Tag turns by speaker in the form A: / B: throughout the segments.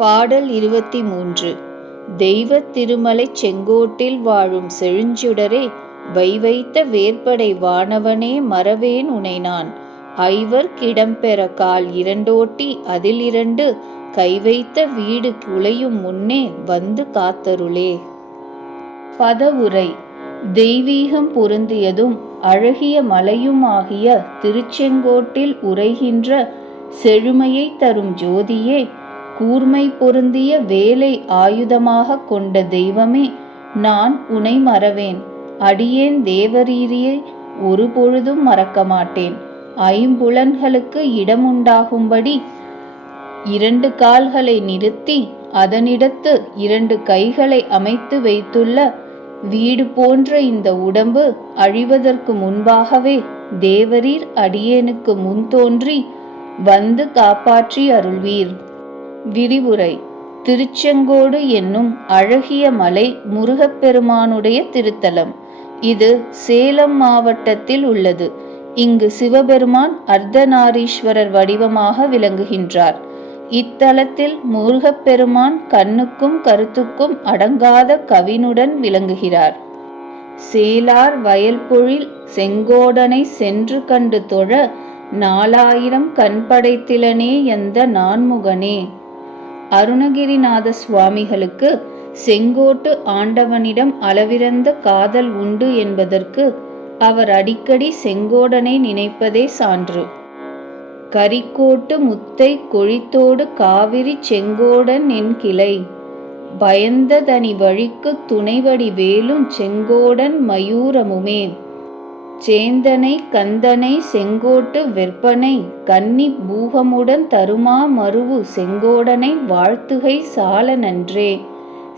A: பாடல் இருபத்தி மூன்று தெய்வ திருமலைச் செங்கோட்டில் வாழும் செழுஞ்சுடரே வைவைத்த வேற்படை வானவனே மறவேன் உனைனான் ஐவர் கிடம்பெற கால் இரண்டோட்டி அதிலிரண்டு கை வைத்த வீடு குலையும் முன்னே வந்து காத்தருளே. பதவுரை. தெய்வீகம் பொருந்தியதும் அழகிய மலையுமாகிய திருச்செங்கோட்டில் உரைகின்ற செழுமையை தரும் ஜோதியே கூர்மை பொருந்திய வேலை ஆயுதமாக கொண்ட தெய்வமே நான் உனை மறவேன். அடியேன் தேவரீரியை ஒரு பொழுதும் மறக்க மாட்டேன் ஐம்புலன்களுக்கு இடமுண்டாகும்படி இரண்டு கால்களை நிறுத்தி அதனிடத்து இரண்டு கைகளை அமைத்து வைத்துள்ள வீடு போன்ற இந்த உடம்பு அழிவதற்கு முன்பாகவே தேவரீர் அடியேனுக்கு முன் தோன்றி வந்து காப்பாற்றி அருள்வீர். விரிவுரை. திருச்செங்கோடு என்னும் அழகிய மலை முருகப்பெருமானுடைய திருத்தலம். இது சேலம் மாவட்டத்தில் உள்ளது. இங்கு சிவபெருமான் அர்த்தநாரீஸ்வரர் வடிவமாக விளங்குகின்றார். இத்தலத்தில் முருகப்பெருமான் கண்ணுக்கும் கருத்துக்கும் அடங்காத கவினுடன் விளங்குகிறார். சேலார் வயல்பொழில் செங்கோடனை சென்று கண்டு தொழ நாலாயிரம் கண் படைத்திலனே எந்த நான்முகனே. அருணகிரிநாத சுவாமிகளுக்கு செங்கோட்டு ஆண்டவனிடம் அளவிறந்த காதல் உண்டு என்பதற்கு அவர் அடிக்கடி செங்கோடனை நினைப்பதே சான்று. கரிக்கோட்டு முத்தை கொழித்தோடு காவிரி செங்கோடன் என் கிளை. பயந்ததனி வழிக்கு துணைவடி வேலும் செங்கோடன் மயூரமுமே. சேந்தனை கந்தனை செங்கோட்டு வெற்பனை கன்னி பூகமுடன் தருமா மருவு செங்கோடனை வாழ்த்துகை சால நன்றே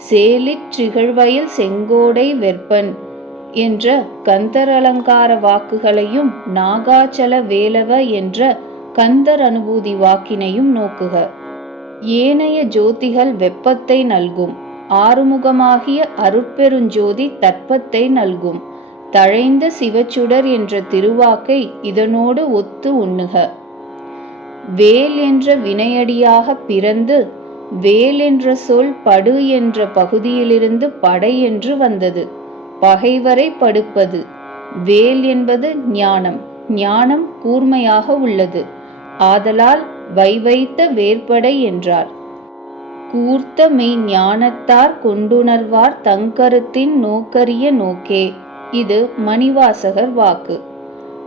A: சேலிற் சிகழ்வயல் செங்கோடை வெற்பன் என்ற கந்தரலங்கார வாக்குகளையும் நாகாச்சல வேலவ என்ற கந்தர் அனுபூதி வாக்கினையும் நோக்குக. ஏனைய ஜோதிகள் வெப்பத்தை நல்கும். ஆறுமுகமாகிய அருட்பெருஞ்சோதி தட்பத்தை நல்கும். தழைந்த சிவச்சுடர் என்ற திருவாக்கை இதனோடு ஒத்து உண்ணுக. வேல் என்ற வினையடியாக பிறந்து வேல் என்ற சொல் படு என்ற பகுதியிலிருந்து படை என்று வந்தது. பகைவரை படுப்பது வேல் என்பது ஞானம் ஞானம் கூர்மையாக உள்ளது. ஆதலால் வைவைத்த வேற்படை என்றார். கூர்த்த மெய் ஞானத்தார் கொண்டுணர்வார் தங்கருத்தின் நோக்கரிய நோக்கே. இது மணிவாசகர் வாக்கு.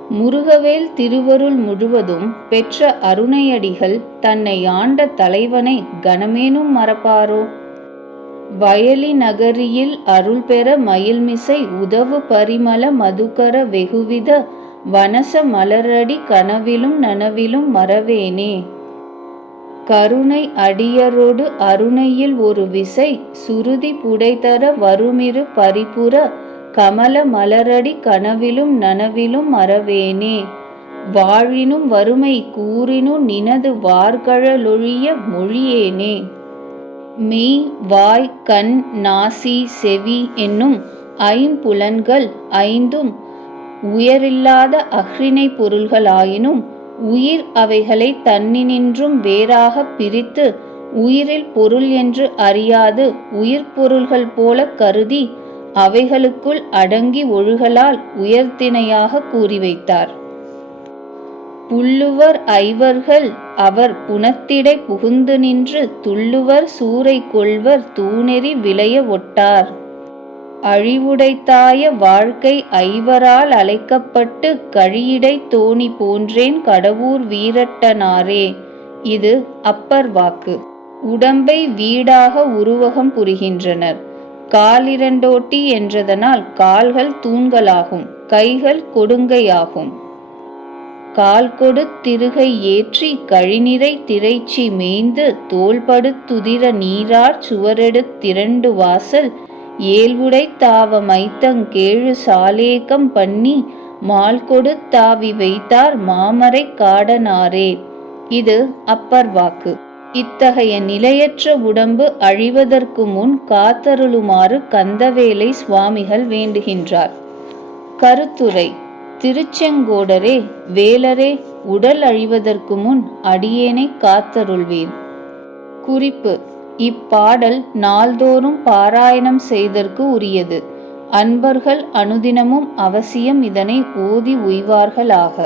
A: முருகவேல் திருவருள் முழுவதும் பெற்ற அருணையடிகள் தன்னை ஆண்ட தலைவனை கனமேனும் மறப்பாரோ? வயலி நகரியில் அருள் பெற மயில்மிசை உதவு பரிமள மதுகர வெகுவித வனச மலரடி கனவிலும் நனவிலும் மறவேனே? கருணை அடியரோடு அருணையில் ஒரு விசை சுருதி புடைதர வருமிரு பரிபுற கமல மலரடி கனவிலும் நனவிலும் மறவேனே வாழினும் வறுமை கூறினும் நினது வார்கழலொழிய மொழியேனே. மெய் வாய் கண் நாசி செவி என்னும் ஐம்புலன்கள் ஐந்தும் உயரில்லாத அஃறிணை பொருள்களாயினும் உயிர் அவைகளை தன்னினின்றும் வேறாக பிரித்து உயிரில் பொருள் என்று அறியாது உயிர் பொருள்கள் போல கருதி அவைகளுக்குள் அடங்கி ஒழுகலால் உயர்த்தினையாக கூறி வைத்தார் புல்லுவர் ஐவர்கள் அவர் புனத்திடை புகுந்து நின்று துள்ளுவர் சூறை கொள்வர் தூணெறி விளைய ஒட்டார். அழிவுடைத்தாய வாழ்க்கை ஐவரால் அழைக்கப்பட்டு கழியிடை தோணி போன்றேன் கடவுர் வீரட்டனாரே. இது அப்பர் வாக்கு. உடம்பை வீடாக உருவகம் புரிகின்றனர். காலிரண்டோட்டி என்றதனால் கால்கள் தூண்களாகும் கைகள் கொடுங்கையாகும். கால் கொடு திருகை ஏற்றி கழிநிறை திரைச்சி மேய்ந்து தோள்படு துதிர நீரார் சுவரெடுத் திரண்டு வாசல் ஏழ்வுடை தாவ மைத்தங் கேழு சாலேகம் பண்ணி மால் கொடு தாவி வைத்தார் மாமரை காடனாரே. இது அப்பர் வாக்கு. இத்தகைய நிலையற்ற உடம்பு அழிவதற்கு முன் காத்தருளுமாறு கந்தவேலை சுவாமிகள் வேண்டுகின்றார் கருத்துரை திருச்செங்கோடரே வேலரே உடல் அழிவதற்கு முன் அடியேனை காத்தருள்வீர் குறிப்பு இப்பாடல் நாள்தோறும் பாராயணம் செய்தற்கு உரியது. அன்பர்கள் அனுதினமும் அவசியம் இதனை ஓதி உய்வார்களாக.